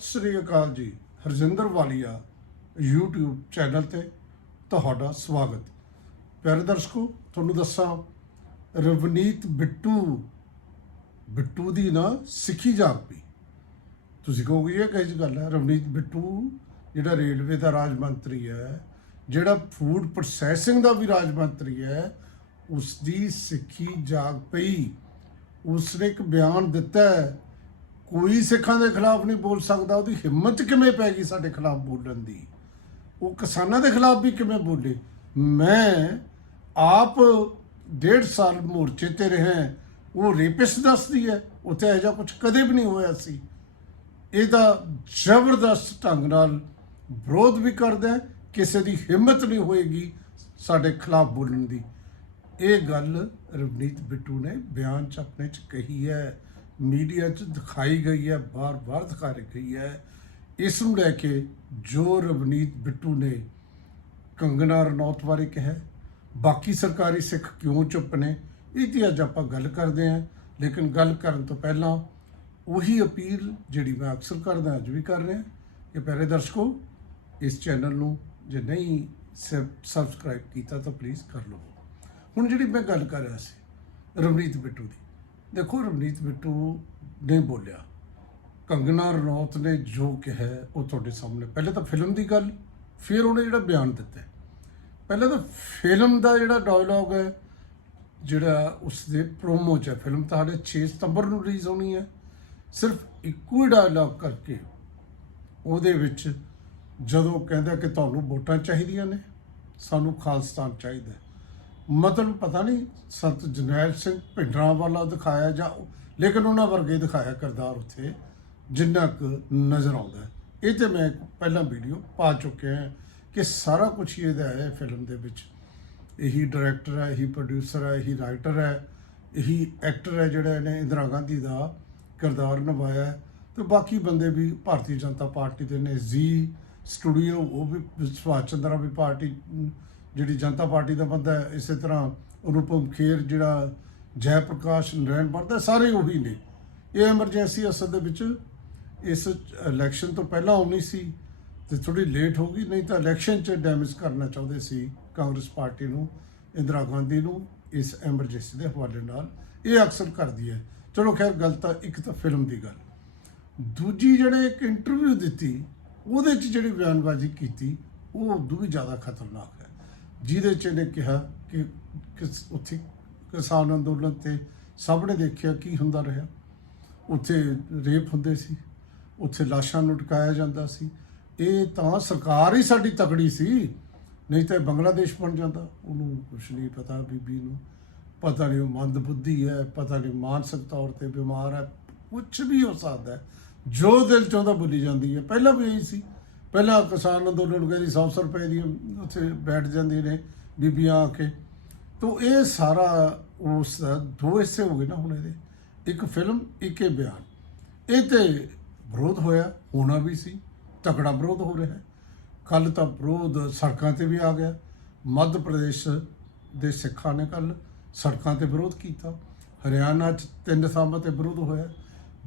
ਸਤਿ ਸ੍ਰੀ ਅਕਾਲ ਜੀ। ਹਰਜਿੰਦਰ ਵਾਲੀਆ YouTube channel ਤੇ ਤੁਹਾਡਾ ਸਵਾਗਤ। ਪਿਆਰੇ ਦਰਸ਼ਕੋ, ਤੁਹਾਨੂੰ ਦੱਸਾਂ, ਰਵਨੀਤ ਬਿੱਟੂ ਬਿੱਟੂ ਦੀ ਨਾ ਸਿੱਖੀ ਜਾਗ ਪਈ। ਤੁਸੀਂ ਕਹੋਗੇ, ਇਹ ਕਿਹੜੀ ਗੱਲ ਹੈ? ਰਵਨੀਤ ਬਿੱਟੂ, ਜਿਹੜਾ ਰੇਲਵੇ ਦਾ ਰਾਜ ਮੰਤਰੀ ਹੈ, ਜਿਹੜਾ ਫੂਡ ਪ੍ਰੋਸੈਸਿੰਗ ਦਾ ਵੀ ਰਾਜ ਮੰਤਰੀ ਹੈ ਉਸ ਦੀ ਸਿੱਖੀ ਜਾਗ ਪਈ। ਉਸਨੇ ਇੱਕ ਬਿਆਨ ਦਿੱਤਾ ਹੈ ਕੋਈ ਸਿੱਖਾਂ ਦੇ ਖਿਲਾਫ ਨਹੀਂ ਬੋਲ ਸਕਦਾ, ਉਹਦੀ ਹਿੰਮਤ ਕਿਵੇਂ ਪੈ ਗਈ ਸਾਡੇ ਖਿਲਾਫ ਬੋਲਣ ਦੀ? ਉਹ ਕਿਸਾਨਾਂ ਦੇ ਖਿਲਾਫ ਵੀ ਕਿਵੇਂ ਬੋਲੇ? ਮੈਂ ਆਪ ਡੇਢ ਸਾਲ ਮੋਰਚੇ ਤੇ ਰਿਹਾ, ਉਹ ਰੇਪਿਸਟ ਦੱਸਦੀ ਹੈ, ਉੱਥੇ ਇਹੋ ਜਿਹਾ ਕੁਝ ਕਦੇ ਵੀ ਨਹੀਂ ਹੋਇਆ ਸੀ। ਇਹਦਾ ਜ਼ਬਰਦਸਤ ਢੰਗ ਨਾਲ ਵਿਰੋਧ ਵੀ ਕਰਦਾ, ਕਿਸੇ ਦੀ ਹਿੰਮਤ ਨਹੀਂ ਹੋਏਗੀ ਸਾਡੇ ਖਿਲਾਫ ਬੋਲਣ ਦੀ। ਇਹ ਗੱਲ ਰਵਨੀਤ ਬਿੱਟੂ ਨੇ ਬਿਆਨ ਚ ਆਪਣੇ ਚ ਕਹੀ ਹੈ। ਮੀਡੀਆ ਚ ਦਿਖਾਈ ਗਈ ਹੈ ਬਾਰ-ਬਾਰ ਦਿਖਾਈ ਗਈ ਹੈ। ਇਸ ਨੂੰ ਲੈ ਕੇ ਜੋ ਰਵਨੀਤ ਬਿੱਟੂ ਨੇ ਕੰਗਨਾ ਰਣੌਤ ਬਾਰੇ ਕਿਹਾ, ਬਾਕੀ ਸਰਕਾਰੀ ਸਿੱਖ ਕਿਉਂ ਚੁੱਪ ਨੇ ਇਹ ਤੇ ਅੱਜ ਆਪਾਂ ਗੱਲ ਕਰਦੇ ਹਾਂ। ਲੇਕਿਨ ਗੱਲ ਕਰਨ ਤੋਂ ਪਹਿਲਾਂ ਉਹੀ ਅਪੀਲ ਜਿਹੜੀ ਮੈਂ ਅਕਸਰ ਕਰਦਾ, ਅੱਜ ਵੀ ਕਰ ਰਿਹਾ। ਕਿ ਪਿਆਰੇ ਦਰਸ਼ਕੋ, ਇਸ ਚੈਨਲ ਨੂੰ ਜੇ ਨਹੀਂ ਸਬਸਕ੍ਰਾਈਬ ਕੀਤਾ ਤਾਂ ਪਲੀਜ਼ ਕਰ ਲਵੋ। ਹੁਣ ਜਿਹੜੀ ਮੈਂ ਗੱਲ ਕਰ ਰਿਹਾ ਸੀ, ਰਵਨੀਤ ਬਿੱਟੂ ਦੀ ਦੇਖੋ ਰਵਨੀਤ ਬਿੱਟੂ ਨੇ ਬੋਲਿਆ, ਕੰਗਨਾ ਰਣੌਤ ਨੇ ਜੋ ਕਿਹਾ ਉਹ ਤੁਹਾਡੇ ਸਾਹਮਣੇ। ਪਹਿਲੇ ਤਾਂ ਫਿਲਮ ਦੀ ਗੱਲ, ਫਿਰ ਉਹਨੇ ਜਿਹੜਾ ਬਿਆਨ ਦਿੱਤਾ। ਪਹਿਲਾਂ ਤਾਂ ਫਿਲਮ ਦਾ ਜਿਹੜਾ ਡਾਇਲੌਗ ਹੈ, ਜਿਹੜਾ ਉਸ ਦੇ ਪ੍ਰੋਮੋ ਚ ਹੈ ਫਿਲਮ ਤਾਂ ਹਾਲੇ 6 ਸਤੰਬਰ ਨੂੰ ਰਿਲੀਜ਼ ਹੋਣੀ ਹੈ। ਸਿਰਫ ਇੱਕੋ ਹੀ ਡਾਇਲੌਗ ਕਰਕੇ ਉਹਦੇ ਵਿੱਚ ਜਦੋਂ ਕਹਿੰਦਾ ਕਿ ਤੁਹਾਨੂੰ ਵੋਟਾਂ ਚਾਹੀਦੀਆਂ ਨੇ, ਸਾਨੂੰ ਖਾਲਸਤਾਨ ਚਾਹੀਦਾ ਮਤਲਬ ਪਤਾ ਨਹੀਂ ਸੰਤ ਜਰਨੈਲ ਸਿੰਘ ਭਿੰਡਰਾਂ ਵਾਲਾ ਦਿਖਾਇਆ ਜਾਂ ਲੇਕਿਨ ਉਹਨਾਂ ਵਰਗੇ ਦਿਖਾਇਆ ਕਰਦਾਰ ਉੱਥੇ, ਜਿੰਨਾ ਕੁ ਨਜ਼ਰ ਆਉਂਦਾ ਇਹ ਤੇ ਮੈਂ ਪਹਿਲਾਂ ਵੀਡੀਓ ਪਾ ਚੁੱਕਿਆ ਹਾਂ ਕਿ ਸਾਰਾ ਕੁਝ ਹੀ ਇਹਦਾ ਹੈ ਫਿਲਮ ਦੇ ਵਿੱਚ। ਇਹੀ ਡਾਇਰੈਕਟਰ ਹੈ, ਇਹੀ ਪ੍ਰੋਡਿਊਸਰ ਹੈ, ਇਹੀ ਰਾਈਟਰ ਹੈ, ਇਹੀ ਐਕਟਰ ਹੈ ਜਿਹੜਾ ਇਹਨੇ ਇੰਦਰਾ ਗਾਂਧੀ ਦਾ ਕਿਰਦਾਰ ਨਿਭਾਇਆ ਹੈ। ਤੇ ਬਾਕੀ ਬੰਦੇ ਵੀ ਭਾਰਤੀ ਜਨਤਾ ਪਾਰਟੀ ਦੇ ਨੇ, ਜੀ, ਸਟੂਡੀਓ, ਉਹ ਵੀ ਸੁਭਾਸ਼ ਚੰਦਰਾ ਵੀ ਪਾਰਟੀ ਜਿਹੜੀ ਜਨਤਾ ਪਾਰਟੀ ਦਾ ਬੰਦਾ ਹੈ, ਇਸੇ ਤਰ੍ਹਾਂ ਅਨੁਪਮ ਖੇਰ ਜਿਹੜਾ ਜੈ ਪ੍ਰਕਾਸ਼ ਨਰੈਣ ਵਰਦਾ ਸਾਰੇ ਉਹੀ ਨੇ। ਇਹ ਐਮਰਜੈਂਸੀ ਅਸਲ ਦੇ ਵਿੱਚ ਇਸ ਇਲੈਕਸ਼ਨ ਤੋਂ ਪਹਿਲਾਂ ਆਉਣੀ ਸੀ ਤੇ ਥੋੜੀ ਲੇਟ ਹੋ ਗਈ, ਨਹੀਂ ਤਾਂ ਇਲੈਕਸ਼ਨ 'ਚ ਡੈਮੇਜ ਕਰਨਾ ਚਾਹੁੰਦੇ ਸੀ ਕਾਂਗਰਸ ਪਾਰਟੀ ਨੂੰ, ਇੰਦਰਾ ਗਾਂਧੀ ਨੂੰ ਇਸ ਐਮਰਜੈਂਸੀ ਦੇ ਹਵਾਲੇ ਨਾਲ। ਇਹ ਅਕਸਰ ਕਰਦੀ ਹੈ। ਚਲੋ ਖੈਰ, ਗੱਲ ਤਾਂ ਇੱਕ ਤਾਂ ਫਿਲਮ ਦੀ ਗੱਲ। ਦੂਜੀ ਜਿਹੜੇ ਇੱਕ ਇੰਟਰਵਿਊ ਦਿੱਤੀ, ਉਹਦੇ 'ਚ ਜਿਹੜੀ ਬਿਆਨਬਾਜ਼ੀ ਕੀਤੀ, ਉਹ ਉਦੋਂ ਵੀ ਜ਼ਿਆਦਾ ਖਤਰਨਾਕ ਹੈ। ਜਿਹਦੇ 'ਚ ਇਹਨੇ ਕਿਹਾ ਕਿ ਕਿਸ ਉੱਥੇ ਕਿਸਾਨ ਅੰਦੋਲਨ ਤੇ ਸਭ ਨੇ ਦੇਖਿਆ ਕੀ ਹੁੰਦਾ ਰਿਹਾ। ਉੱਥੇ ਰੇਪ ਹੁੰਦੇ ਸੀ, ਉੱਥੇ ਲਾਸ਼ਾਂ ਨੂੰ ਟਿਕਾਇਆ ਜਾਂਦਾ ਸੀ। ਇਹ ਤਾਂ ਸਰਕਾਰ ਹੀ ਸਾਡੀ ਤਕੜੀ ਸੀ, ਨਹੀਂ ਤਾਂ ਇਹ ਬੰਗਲਾਦੇਸ਼ ਬਣ ਜਾਂਦਾ। ਉਹਨੂੰ ਕੁਛ ਨਹੀਂ ਪਤਾ ਬੀਬੀ ਨੂੰ। ਪਤਾ ਨਹੀਂ ਉਹ ਮੰਦ ਬੁੱਧੀ ਹੈ, ਪਤਾ ਨਹੀਂ ਮਾਨਸਿਕ ਤੌਰ ਤੇ ਬਿਮਾਰ ਹੈ ਕੁਝ ਵੀ ਹੋ ਸਕਦਾ ਜੋ ਦਿਲ ਚਾਹੁੰਦਾ ਬੋਲੀ ਜਾਂਦੀ ਹੈ। ਪਹਿਲਾਂ ਵੀ ਇਹੀ ਸੀ। ਪਹਿਲਾਂ ਕਿਸਾਨ ਅੰਦੋਲਨ ਕਹਿੰਦੀ 100 ਰੁਪਏ ਦੀ ਉੱਥੇ ਬੈਠ ਜਾਂਦੀਆਂ ਨੇ, ਬੀਬੀਆਂ ਆ ਕੇ। ਤੋ ਇਹ ਸਾਰਾ ਉਸ ਦੋ ਹਿੱਸੇ ਹੋ ਗਏ ਨਾ ਹੁਣ ਇਹਦੇ। ਇੱਕ ਫਿਲਮ, ਇੱਕ ਇਹ ਬਿਆਨ। ਇਹ ਤੇ ਵਿਰੋਧ ਹੋਇਆ, ਹੋਣਾ ਵੀ ਸੀ, ਤਕੜਾ ਵਿਰੋਧ ਹੋ ਰਿਹਾ। ਹੈ ਕੱਲ ਤਾਂ ਵਿਰੋਧ ਸੜਕਾਂ ਤੇ ਵੀ ਆ ਗਿਆ। ਮੱਧ ਪ੍ਰਦੇਸ਼ ਦੇ ਸਿੱਖਾਂ ਨੇ ਕੱਲ ਸੜਕਾਂ ਤੇ ਵਿਰੋਧ ਕੀਤਾ। ਹਰਿਆਣਾ 'ਚ ਤਿੰਨ ਥਾਵਾਂ ਤੇ ਵਿਰੋਧ ਹੋਇਆ।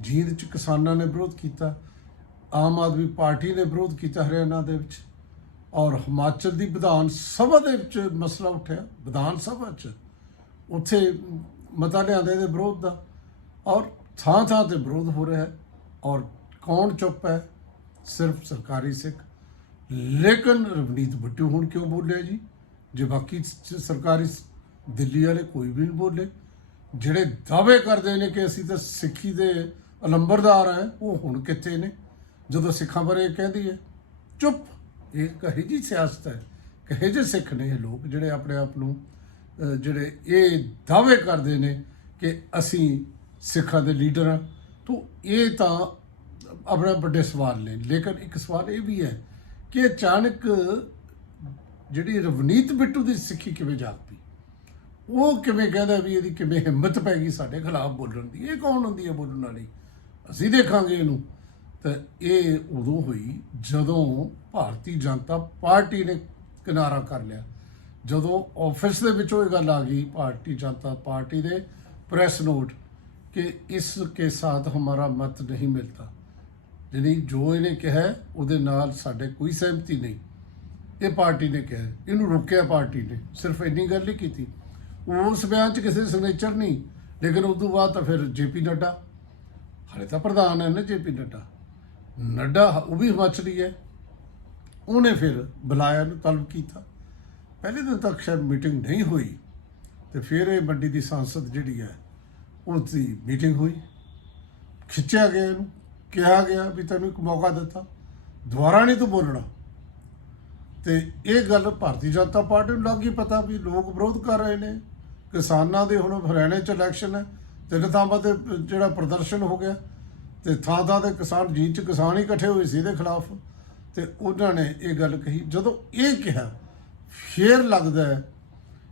ਜੀਂਦ 'ਚ ਕਿਸਾਨਾਂ ਨੇ ਵਿਰੋਧ ਕੀਤਾ। ਆਮ ਆਦਮੀ ਪਾਰਟੀ ਨੇ ਵਿਰੋਧ ਕੀਤਾ ਹਰਿਆਣਾ ਦੇ ਵਿੱਚ ਔਰ ਹਿਮਾਚਲ ਦੀ ਵਿਧਾਨ ਸਭਾ ਦੇ ਵਿੱਚ ਮਸਲਾ ਉੱਠਿਆ। ਵਿਧਾਨ ਸਭਾ 'ਚ ਉੱਥੇ ਮਤਾ ਲਿਆਂਦੇ ਦੇ ਵਿਰੋਧ ਦਾ ਔਰ ਥਾਂ ਥਾਂ ਤੇ ਵਿਰੋਧ ਹੋ ਰਿਹਾ ਹੈ ਔਰ ਕੌਣ ਚੁੱਪ ਹੈ? ਸਿਰਫ ਸਰਕਾਰੀ ਸਿੱਖ। ਲੇਕਿਨ ਰਵਨੀਤ ਬਿੱਟੂ ਹੁਣ ਕਿਉਂ ਬੋਲਿਆ ਜੀ? ਜੇ ਬਾਕੀ ਸਰਕਾਰੀ ਦਿੱਲੀ ਵਾਲੇ ਕੋਈ ਵੀ ਨਹੀਂ ਬੋਲੇ। ਜਿਹੜੇ ਦਾਅਵੇ ਕਰਦੇ ਨੇ ਕਿ ਅਸੀਂ ਤਾਂ ਸਿੱਖੀ ਦੇ ਅਲੰਬਰਦਾਰ ਆ ਉਹ ਹੁਣ ਕਿੱਥੇ ਨੇ? ਜਦੋਂ ਸਿੱਖਾਂ ਬਾਰੇ ਇਹ ਕਹਿੰਦੀ ਹੈ, ਚੁੱਪ, ਇਹ ਕਹੀ ਜੀ ਸਿਆਸਤ ਹੈ ਕਹੇ ਜੇ ਸਿੱਖ ਨੇ ਇਹ ਲੋਕ ਜਿਹੜੇ ਆਪਣੇ ਆਪ ਨੂੰ ਜਿਹੜੇ ਇਹ ਦਾਅਵੇ ਕਰਦੇ ਨੇ ਕਿ ਅਸੀਂ ਸਿੱਖਾਂ ਦੇ ਲੀਡਰ ਹਾਂ, ਤੋਂ ਇਹ ਤਾਂ ਆਪਣਾ ਵੱਡੇ ਸਵਾਲ ਨੇ। ਲੇਕਿਨ ਇੱਕ ਸਵਾਲ ਇਹ ਵੀ ਹੈ ਕਿ ਅਚਾਨਕ ਜਿਹੜੀ ਰਵਨੀਤ ਬਿੱਟੂ ਦੀ ਸਿੱਖੀ ਕਿਵੇਂ ਜਾਗ ਪਈ ਉਹ ਕਿਵੇਂ ਕਹਿੰਦਾ ਵੀ ਇਹਦੀ ਕਿਵੇਂ ਹਿੰਮਤ ਪੈ ਗਈ ਸਾਡੇ ਖਿਲਾਫ ਬੋਲਣ ਦੀ? ਇਹ ਕੌਣ ਹੁੰਦੀ ਹੈ ਬੋਲਣ ਵਾਲੀ? ਅਸੀਂ ਦੇਖਾਂਗੇ ਇਹਨੂੰ। ਤਾਂ ਇਹ ਉਦੋਂ ਹੋਈ ਜਦੋਂ ਭਾਰਤੀ ਜਨਤਾ ਪਾਰਟੀ ਨੇ ਕਿਨਾਰਾ ਕਰ ਲਿਆ। ਜਦੋਂ ਆਫਿਸ ਦੇ ਵਿੱਚੋਂ ਇਹ ਗੱਲ ਆ ਗਈ, ਭਾਰਤੀ ਜਨਤਾ ਪਾਰਟੀ ਦੇ ਪ੍ਰੈਸ ਨੋਟ ਕਿ ਇਸ ਕੇ ਸਾਥ ਹਮਾਰਾ ਮਤ ਨਹੀਂ ਮਿਲਤਾ। ਯਾਨੀ ਜੋ ਇਹਨੇ ਕਿਹਾ, ਉਹਦੇ ਨਾਲ ਸਾਡੇ ਕੋਈ ਸਹਿਮਤੀ ਨਹੀਂ। ਇਹ ਪਾਰਟੀ ਨੇ ਕਿਹਾ, ਇਹਨੂੰ ਰੋਕਿਆ ਪਾਰਟੀ ਨੇ, ਸਿਰਫ ਇੰਨੀ ਗੱਲ ਹੀ ਕੀਤੀ। ਉਸ ਬਿਆਨ 'ਚ ਕਿਸੇ ਸਿਗਨੇਚਰ ਨਹੀਂ, ਲੇਕਿਨ ਉਸ ਤੋਂ ਬਾਅਦ ਤਾਂ ਫਿਰ ਜੇਪੀ ਨੱਡਾ, ਹਾਲੇ ਤਾਂ ਪ੍ਰਧਾਨ ਹੈ ਨਾ ਜੇਪੀ ਨੱਡਾ। ਨੱਡਾ ਉਹ ਵੀ ਹਿਮਾਚਲੀ ਹੈ। ਉਹਨੇ ਫਿਰ ਬੁਲਾਇਆ ਨੂੰ, ਤਲਬ ਕੀਤਾ। ਪਹਿਲੇ ਦਿਨ ਤੱਕ ਸ਼ਾਇਦ ਮੀਟਿੰਗ ਨਹੀਂ ਹੋਈ ਤੇ ਫਿਰ ਇਹ ਮੰਡੀ ਦੀ ਸੰਸਦ ਜਿਹੜੀ ਹੈ ਉਸ ਦੀ ਮੀਟਿੰਗ ਹੋਈ। ਖਿੱਚਿਆ ਗਿਆ ਇਹਨੂੰ, ਕਿਹਾ ਗਿਆ ਵੀ ਤੈਨੂੰ ਇੱਕ ਮੌਕਾ ਦਿੱਤਾ। ਦੁਬਾਰਾ ਨਹੀਂ ਤੂੰ ਬੋਲਣਾ। ਤੇ ਇਹ ਗੱਲ ਭਾਰਤੀ ਜਨਤਾ ਪਾਰਟੀ ਨੂੰ ਲੱਗ ਗਈ ਪਤਾ ਵੀ ਲੋਕ ਵਿਰੋਧ ਕਰ ਰਹੇ ਨੇ। ਕਿਸਾਨਾਂ ਦੇ ਹੁਣ ਹਰਿਆਣੇ ਚ ਇਲੈਕਸ਼ਨ ਹੈ ਤਿੰਨ ਥਾਵਾਂ ਤੇ ਜਿਹੜਾ ਪ੍ਰਦਰਸ਼ਨ ਹੋ ਗਿਆ। ਤੇ ਥਾਂ ਥਾਂ ਤੇ ਕਿਸਾਨ ਜੀਨ ਚ ਕਿਸਾਨ ਹੀ ਇਕੱਠੇ ਹੋਏ ਸੀ ਇਹਦੇ ਖਿਲਾਫ। ਤੇ ਉਹਨਾਂ ਨੇ ਇਹ ਗੱਲ ਕਹੀ, ਜਦੋਂ ਇਹ ਕਿਹਾ, ਫੇਰ ਲੱਗਦਾ ਹੈ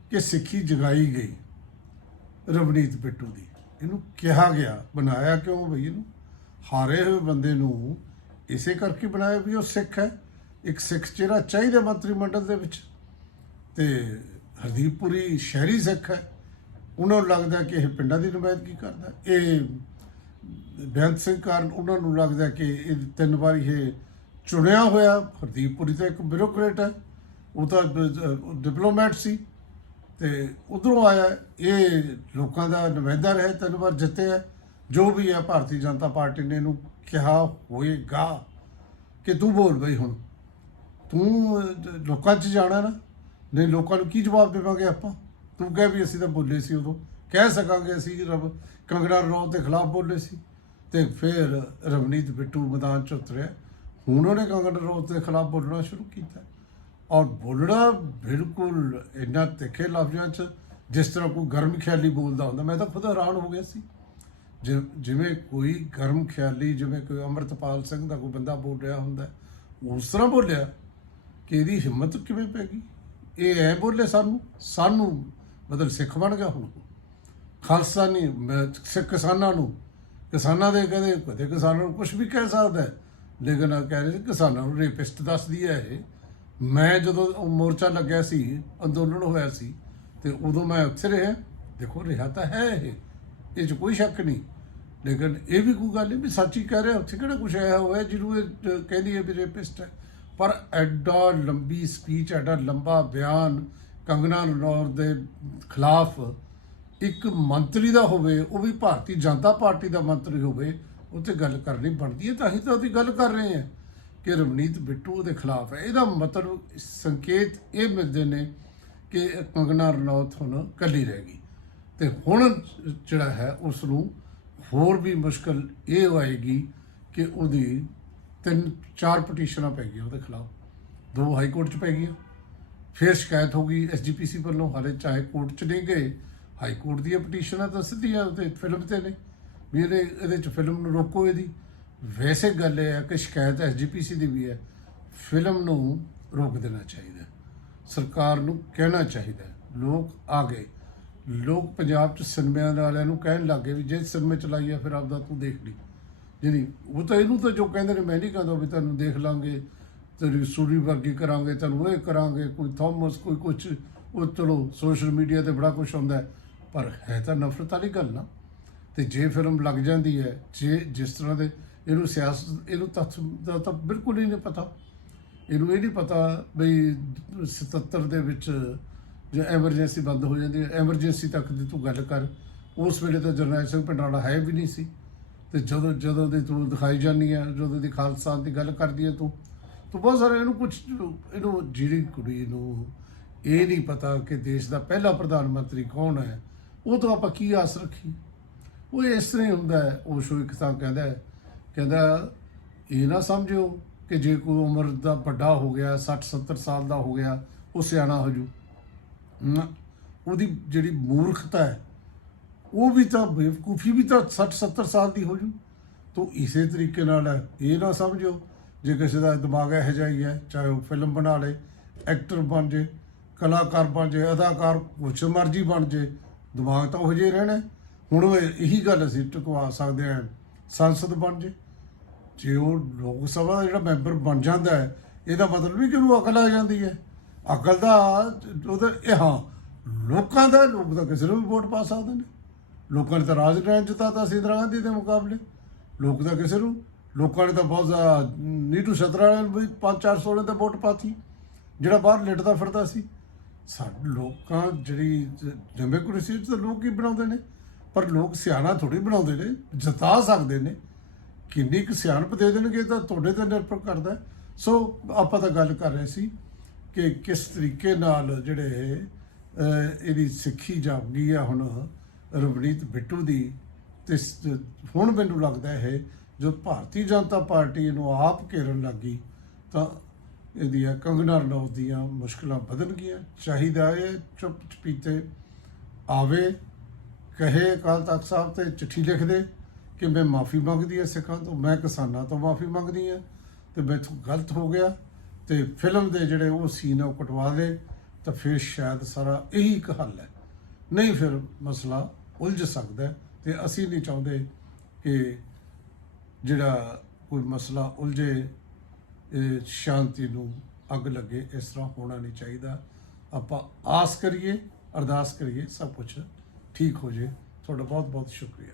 ਕਿ ਸਿੱਖੀ ਜਗਾਈ ਗਈ ਰਵਨੀਤ ਬਿੱਟੂ ਦੀ। ਇਹਨੂੰ ਕਿਹਾ ਗਿਆ, ਬਣਾਇਆ ਕਿਉਂ ਬਈ ਇਹਨੂੰ? ਹਾਰੇ ਹੋਏ ਬੰਦੇ ਨੂੰ ਇਸੇ ਕਰਕੇ ਬਣਾਇਆ ਵੀ ਉਹ ਸਿੱਖ ਹੈ। ਇੱਕ ਸਿੱਖ ਚਿਹਰਾ ਚਾਹੀਦਾ ਮੰਤਰੀ ਮੰਡਲ ਦੇ ਵਿੱਚ। ਤੇ ਹਰਦੀਪ ਪੁਰੀ ਸ਼ਹਿਰੀ ਸਿੱਖ ਹੈ। ਉਹਨਾਂ ਨੂੰ ਲੱਗਦਾ ਕਿ ਇਹ ਪਿੰਡਾਂ ਦੀ ਨੁਮਾਇੰਦਗੀ ਕਰਦਾ। ਇਹ ਬੇਅੰਤ ਸਿੰਘ ਕਾਰਨ ਉਹਨਾਂ ਨੂੰ ਲੱਗਦਾ ਕਿ ਇਹ ਤਿੰਨ ਵਾਰੀ ਇਹ ਚੁਣਿਆ ਹੋਇਆ, ਹਰਦੀਪ ਪੁਰੀ ਤਾਂ ਇੱਕ ਬਿਊਰੋਕਰੇਟ ਹੈ, ਉਹ ਤਾਂ ਡਿਪਲੋਮੈਟ ਸੀ ਤੇ ਉਧਰੋਂ ਆਇਆ, ਇਹ ਲੋਕਾਂ ਦਾ ਨੁਮਾਇੰਦਾ ਰਿਹਾ, ਤਿੰਨ ਵਾਰ ਜਿੱਤਿਆ ਜੋ ਵੀ ਹੈ ਭਾਰਤੀ ਜਨਤਾ ਪਾਰਟੀ ਨੇ ਇਹਨੂੰ ਕਿਹਾ ਹੋਏਗਾ ਕਿ ਤੂੰ ਬੋਲ ਬਈ ਹੁਣ। ਤੂੰ ਲੋਕਾਂ 'ਚ ਜਾਣਾ ਨਾ, ਨਹੀਂ ਲੋਕਾਂ ਨੂੰ ਕੀ ਜਵਾਬ ਦੇਵਾਂਗੇ ਆਪਾਂ? ਤੂੰ ਕਹਿ ਵੀ ਅਸੀਂ ਤਾਂ ਬੋਲੇ ਸੀ ਉਦੋਂ। ਕਹਿ ਸਕਾਂਗੇ ਅਸੀਂ ਰਬ ਕੰਗੜਾ ਰਣੌਤ ਦੇ ਖਿਲਾਫ ਬੋਲੇ ਸੀ। ਤੇ ਫਿਰ ਰਵਨੀਤ ਬਿੱਟੂ ਮੈਦਾਨ 'ਚ ਉਤਰਿਆ। ਹੁਣ ਉਹਨੇ ਕੰਗੜਾ ਰਣੌਤ ਦੇ ਖਿਲਾਫ ਬੋਲਣਾ ਸ਼ੁਰੂ ਕੀਤਾ। ਔਰ ਬੋਲਣਾ ਬਿਲਕੁਲ ਇੰਨਾ ਤਿੱਖੇ ਲਫ਼ਜ਼ਾਂ 'ਚ, ਜਿਸ ਤਰ੍ਹਾਂ ਕੋਈ ਗਰਮ ਖਿਆਲੀ ਬੋਲਦਾ ਹੁੰਦਾ। ਮੈਂ ਤਾਂ ਖੁਦ ਹੈਰਾਨ ਹੋ ਗਿਆ ਸੀ। ਜਿ- ਜਿਵੇਂ ਕੋਈ ਗਰਮ ਖਿਆਲੀ, ਜਿਵੇਂ ਕੋਈ ਅਮਰਤਪਾਲ ਸਿੰਘ ਦਾ ਕੋਈ ਬੰਦਾ ਬੋਲ ਰਿਹਾ ਹੁੰਦਾ, ਉਸ ਤਰ੍ਹਾਂ ਬੋਲਿਆ ਕਿ ਇਹਦੀ ਹਿੰਮਤ ਕਿਵੇਂ ਪੈ ਗਈ? ਇਹ ਐ ਬੋਲੇ ਸਾਨੂੰ? ਸਾਨੂੰ ਮਤਲਬ ਸਿੱਖ ਬਣ ਗਿਆ ਹੁਣ। ਖਾਲਸਾ ਨਹੀਂ, ਮੈਂ ਸਿੱਖ ਕਿਸਾਨਾਂ ਨੂੰ, ਕਿਸਾਨਾਂ ਦੇ ਕਹਿੰਦੇ ਕਦੇ ਕਿਸਾਨਾਂ ਨੂੰ ਕੁਝ ਵੀ ਕਹਿ ਸਕਦਾ ਲੇਕਿਨ ਆ ਕਹਿ ਰਹੇ ਸੀ, ਕਿਸਾਨਾਂ ਨੂੰ ਰੇਪਿਸਟ ਦੱਸਦੀ ਹੈ ਇਹ। ਮੈਂ ਜਦੋਂ ਮੋਰਚਾ ਲੱਗਿਆ ਸੀ, ਅੰਦੋਲਨ ਹੋਇਆ ਸੀ, ਤੇ ਉਦੋਂ ਮੈਂ ਉੱਥੇ ਰਿਹਾ। ਦੇਖੋ, ਰਿਹਾ ਤਾਂ ਹੈ ਇਹ। ਇਹ 'ਚ ਕੋਈ ਸ਼ੱਕ ਨਹੀਂ। ਲੇਕਿਨ ਇਹ ਵੀ ਕੋਈ ਗੱਲ ਨਹੀਂ ਵੀ ਸੱਚ ਹੀ ਕਹਿ ਰਿਹਾ, ਉੱਥੇ ਕਿਹੜਾ ਕੁਝ ਆਇਆ ਹੋਇਆ ਜਿਹਨੂੰ ਇਹ ਕਹਿੰਦੀ ਹੈ ਵੀ ਰੇਪਿਸਟ ਹੈ। ਪਰ ਐਡਾ ਲੰਬੀ ਸਪੀਚ ਐਡਾ ਲੰਬਾ ਬਿਆਨ ਕੰਗਨਾ ਰਣੌਤ ਦੇ ਖਿਲਾਫ ਇੱਕ ਮੰਤਰੀ ਦਾ ਹੋਵੇ, ਉਹ ਵੀ ਭਾਰਤੀ ਜਨਤਾ ਪਾਰਟੀ ਦਾ ਮੰਤਰੀ ਹੋਵੇ ਉਹ ਤੇ ਗੱਲ ਕਰਨੀ ਬਣਦੀ ਹੈ ਤਾਂ ਹੀ ਤਾਂ ਉਹਦੀ ਗੱਲ ਕਰ ਰਹੇ ਹਾਂ ਕਿ ਰਵਨੀਤ ਬਿੱਟੂ ਉਹਦੇ ਖਿਲਾਫ ਹੈ। ਇਹਦਾ ਮਤਲਬ ਸੰਕੇਤ ਇਹ ਮਿਲਦੇ ਨੇ ਕਿ ਕੰਗਨਾ ਰਣੌਤ ਹੁਣ ਕੱਲੀ ਰਹਿ ਗਈ ਤੇ ਹੁਣ ਜਿਹੜਾ ਹੈ ਉਸ ਨੂੰ ਹੋਰ ਵੀ ਮੁਸ਼ਕਲ ਇਹ ਹੋਏਗੀ ਕਿ ਉਹਦੀ ਤਿੰਨ ਚਾਰ ਪਟੀਸ਼ਨਾਂ ਪੈ ਗਈਆਂ ਉਹਦੇ ਖਿਲਾਫ। ਦੋ ਹਾਈ ਕੋਰਟ 'ਚ ਪੈ ਗਈਆਂ। ਫਿਰ ਸ਼ਿਕਾਇਤ ਹੋ ਗਈ ਐਸਜੀਪੀਸੀ ਵੱਲੋਂ। ਹਾਲੇ ਚਾਹੇ ਕੋਰਟ 'ਚ ਨਹੀਂ ਗਏ, ਹਾਈ ਕੋਰਟ ਦੀਆਂ ਪਟੀਸ਼ਨਾਂ ਤਾਂ ਸਿੱਧੀਆਂ ਤੇ ਫਿਲਮ ਤੇ ਨੇ। ਵੀ ਇਹਦੇ ਇਹਦੇ 'ਚ ਫਿਲਮ ਨੂੰ ਰੋਕੋ ਇਹਦੀ। ਵੈਸੇ ਗੱਲ ਇਹ ਹੈ ਕਿ ਸ਼ਿਕਾਇਤ ਐਸਜੀਪੀਸੀ ਦੀ ਵੀ ਹੈ, ਫਿਲਮ ਨੂੰ ਰੋਕ ਦੇਣਾ ਚਾਹੀਦਾ। ਸਰਕਾਰ ਨੂੰ ਕਹਿਣਾ ਚਾਹੀਦਾ। ਲੋਕ ਆ ਗਏ। ਲੋਕ ਪੰਜਾਬ 'ਚ ਸਿਨੇਮਿਆਂ ਵਾਲਿਆਂ ਨੂੰ ਕਹਿਣ ਲੱਗੇ ਵੀ ਜੇ ਸਿਨੇਮੇ ਚਲਾਈ ਆ, ਫਿਰ ਆਪਦਾ ਤੂੰ ਦੇਖ ਲਈ। ਜਿਹੜੀ ਉਹ ਤਾਂ ਇਹਨੂੰ ਤਾਂ ਜੋ ਕਹਿੰਦੇ ਨੇ, ਮੈਂ ਨਹੀਂ ਕਹਿੰਦਾ ਵੀ ਤੁਹਾਨੂੰ ਦੇਖ ਲਾਂਗੇ। ਤੇਰੀ ਸੂਰੀ ਵਰਗੀ ਕਰਾਂਗੇ ਤੁਹਾਨੂੰ ਇਹ ਕਰਾਂਗੇ, ਕੋਈ ਥੋਮਸ ਕੋਈ ਕੁਝ ਉਹ ਚਲੋ, ਸੋਸ਼ਲ ਮੀਡੀਆ ਤੇ ਬੜਾ ਕੁਝ ਹੁੰਦਾ ਪਰ ਹੈ ਤਾਂ ਨਫ਼ਰਤ ਵਾਲੀ ਗੱਲ ਨਾ। ਤੇ ਜੇ ਫਿਲਮ ਲੱਗ ਜਾਂਦੀ ਹੈ, ਜੇ ਜਿਸ ਤਰ੍ਹਾਂ ਦੇ ਇਹਨੂੰ ਸਿਆਸਤ, ਇਹਨੂੰ ਤੱਥ ਦਾ ਤਾਂ ਬਿਲਕੁਲ ਹੀ ਨਹੀਂ ਪਤਾ। ਇਹਨੂੰ ਇਹ ਨਹੀਂ ਪਤਾ ਬਈ 77 ਦੇ ਵਿੱਚ ਜੇ ਐਮਰਜੈਂਸੀ ਬੰਦ ਹੋ ਜਾਂਦੀ ਹੈ, ਐਮਰਜੈਂਸੀ ਤੱਕ ਦੀ ਤੂੰ ਗੱਲ ਕਰ। ਉਸ ਵੇਲੇ ਤਾਂ ਜਰਨੈਲ ਸਿੰਘ ਪੰਡਾਲਾ ਹੈ ਵੀ ਨਹੀਂ ਸੀ। ਤੇ ਜਦੋਂ ਜਦੋਂ ਦੀ ਤੂੰ ਦਿਖਾਈ ਜਾਂਦੀ ਹੈ, ਜਦੋਂ ਦੀ ਖਾਲਸਾ ਦੀ ਗੱਲ ਕਰਦੀ ਹੈ ਤੂੰ ਤੂੰ ਬਹੁਤ ਸਾਰੇ ਇਹਨੂੰ ਕੁਝ ਇਹਨੂੰ ਜਿਹੜੀ ਕੁੜੀ ਨੂੰ ਇਹ ਨਹੀਂ ਪਤਾ ਕਿ ਦੇਸ਼ ਦਾ ਪਹਿਲਾ ਪ੍ਰਧਾਨ ਮੰਤਰੀ ਕੌਣ ਹੈ। ਉਹ ਤੋਂ ਆਪਾਂ ਕੀ ਆਸ ਰੱਖੀ? ਉਹ ਇਸ ਤਰ੍ਹਾਂ ਹੀ ਹੁੰਦਾ ਹੈ। ਉਹ ਸ਼ੋ ਇੱਕ ਤਾਂ ਕਹਿੰਦਾ ਹੈ, ਕਹਿੰਦਾ ਇਹ ਨਾ ਸਮਝਿਓ ਕਿ ਜੇ ਕੋਈ ਉਮਰ ਦਾ ਵੱਡਾ ਹੋ ਗਿਆ 60 70 ਸਾਲ ਦਾ ਹੋ ਗਿਆ ਉਹ ਸਿਆਣਾ ਹੋ ਜੂ। ਨਾ ਉਹਦੀ ਜਿਹੜੀ ਮੂਰਖਤਾ ਹੈ ਉਹ ਵੀ ਤਾਂ ਬੇਵਕੂਫੀ ਵੀ ਤਾਂ 60 70 ਸਾਲ ਦੀ ਹੋ ਜੂ। ਤੋ ਇਸੇ ਤਰੀਕੇ ਨਾਲ ਇਹ ਨਾ ਸਮਝਿਓ ਜੇ ਕਿਸੇ ਦਾ ਦਿਮਾਗ ਇਹੋ ਜਿਹਾ ਹੀ ਹੈ, ਚਾਹੇ ਉਹ ਫਿਲਮ ਬਣਾ ਲੇ ਐਕਟਰ ਬਣ ਜੇ, ਕਲਾਕਾਰ ਬਣ ਜੇ, ਅਦਾਕਾਰ ਕੁਛ ਮਰਜ਼ੀ ਬਣ ਜੇ, ਦਿਮਾਗ ਤਾਂ ਉਹ ਜਿਹਾ ਰਹਿਣਾ ਹੁਣ ਇਹੀ ਗੱਲ ਅਸੀਂ ਟੁਕਵਾ ਸਕਦੇ ਹਾਂ, ਸੰਸਦ ਬਣ ਜੇ। ਜੇ ਉਹ ਲੋਕ ਸਭਾ ਦਾ ਜਿਹੜਾ ਮੈਂਬਰ ਬਣ ਜਾਂਦਾ ਹੈ, ਇਹਦਾ ਮਤਲਬ ਵੀ ਕਿ ਉਹਨੂੰ ਅਕਲ ਆ ਜਾਂਦੀ ਹੈ? ਅਕਲ ਦਾ ਉਹਦਾ, ਇਹ ਹਾਂ, ਲੋਕਾਂ ਦਾ, ਲੋਕ ਤਾਂ ਕਿਸੇ ਨੂੰ ਵੀ ਵੋਟ ਪਾ ਸਕਦੇ ਨੇ। ਲੋਕਾਂ ਨੇ ਤਾਂ ਰਾਜ ਰਹਿਣ ਜਿੱਤਾ ਤਾਂ ਸੀ ਇੰਦਰਾ ਗਾਂਧੀ ਦੇ ਮੁਕਾਬਲੇ। ਲੋਕ ਤਾਂ ਕਿਸੇ ਨੂੰ ਲੋਕਾਂ ਨੇ ਤਾਂ ਬਹੁਤ ਜ਼ਿਆਦਾ ਨੀਟੂ ਛਤਰਾ ਵਾਲਿਆਂ ਨੂੰ ਵੀ 5-400 ਨੇ ਤਾਂ ਵੋਟ ਪਾਤੀ। ਜਿਹੜਾ ਬਾਹਰ ਲਿਟਦਾ ਫਿਰਦਾ ਸੀ। ਸਾਡੇ ਲੋਕਾਂ ਜਿਹੜੀ ਡੈਮੋਕ੍ਰੇਸੀ ਚ ਤਾਂ ਲੋਕ ਹੀ ਬਣਾਉਂਦੇ ਨੇ ਪਰ ਲੋਕ ਸਿਆਣਾ ਥੋੜੀ ਬਣਾਉਂਦੇ ਨੇ ਜਤਾ ਸਕਦੇ ਨੇ। ਕਿੰਨੀ ਕੁ ਸਿਆਣਪ ਦੇ ਦੇਣਗੇ ਤਾਂ ਤੁਹਾਡੇ ਤੇ ਨਿਰਭਰ ਕਰਦਾ। ਸੋ ਆਪਾਂ ਤਾਂ ਗੱਲ ਕਰ ਰਹੇ ਸੀ ਕਿ ਕਿਸ ਤਰੀਕੇ ਨਾਲ ਜਿਹੜੇ ਅਹ, ਇਹਦੀ ਸਿੱਖੀ ਜਾਪਦੀ ਆ ਹੁਣ ਰਵਨੀਤ ਬਿੱਟੂ ਦੀ। ਤੇ ਹੁਣ ਮੈਨੂੰ ਲੱਗਦਾ ਹੈ ਜੋ ਭਾਰਤੀ ਜਨਤਾ ਪਾਰਟੀ ਇਹਨੂੰ ਆਪ ਘੇਰਨ ਲੱਗੀ ਤਾਂ ਇਹਦੀਆਂ ਕੰਗਨਾ ਰਣੌਤ ਦੀਆਂ ਮੁਸ਼ਕਲਾਂ ਵਧਣ ਗਈਆਂ। ਚਾਹੀਦਾ ਹੈ ਚੁੱਪ ਚਪੀਤੇ ਆਵੇ, ਕਹੇ ਅਕਾਲ ਤਖਤ ਸਾਹਿਬ ਤੇ ਚਿੱਠੀ ਲਿਖ ਦੇ ਕਿ ਮੈਂ ਮਾਫੀ ਮੰਗਦੀ ਹਾਂ ਸਿੱਖਾਂ ਤੋਂ, ਮੈਂ ਕਿਸਾਨਾਂ ਤੋਂ ਮਾਫੀ ਮੰਗਦੀ ਹਾਂ ਤੇ ਮੈਥੋਂ ਗਲਤ ਹੋ ਗਿਆ ਤੇ ਫਿਲਮ ਦੇ ਜਿਹੜੇ ਉਹ ਸੀਨ ਆ ਉਹ ਕਟਵਾ ਦੇ, ਤਾਂ ਫਿਰ ਸ਼ਾਇਦ ਸਾਰਾ ਇਹੀ ਇੱਕ ਹੱਲ ਹੈ। ਨਹੀਂ ਫਿਰ ਮਸਲਾ ਉਲਝ ਸਕਦਾ ਹੈ ਤੇ ਅਸੀਂ ਨਹੀਂ ਚਾਹੁੰਦੇ ਕਿ ਜਿਹੜਾ ਕੋਈ ਮਸਲਾ ਉਲਝੇ ਸ਼ਾਂਤੀ ਨੂੰ ਅੱਗ ਲੱਗੇ, ਇਸ ਤਰ੍ਹਾਂ ਹੋਣਾ ਨਹੀਂ ਚਾਹੀਦਾ। ਆਪਾਂ ਆਸ ਕਰੀਏ, ਅਰਦਾਸ ਕਰੀਏ, ਸਭ ਕੁਝ ਠੀਕ ਹੋ ਜੇ। ਤੁਹਾਡਾ ਬਹੁਤ ਬਹੁਤ ਸ਼ੁਕਰੀਆ।